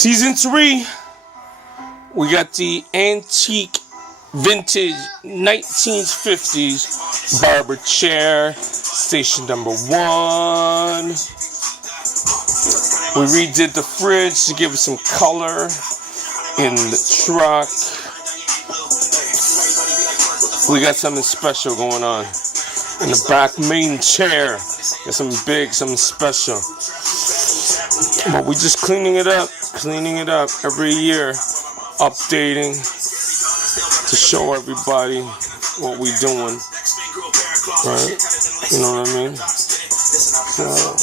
Season 3, we got the antique vintage 1950s barber chair, station number 1. We redid the fridge to give it some color in the truck. We got something special going on in the back main chair. Got something big, something special. But we're just cleaning it up every year, updating to show everybody what we're doing, right? You know what I mean? So,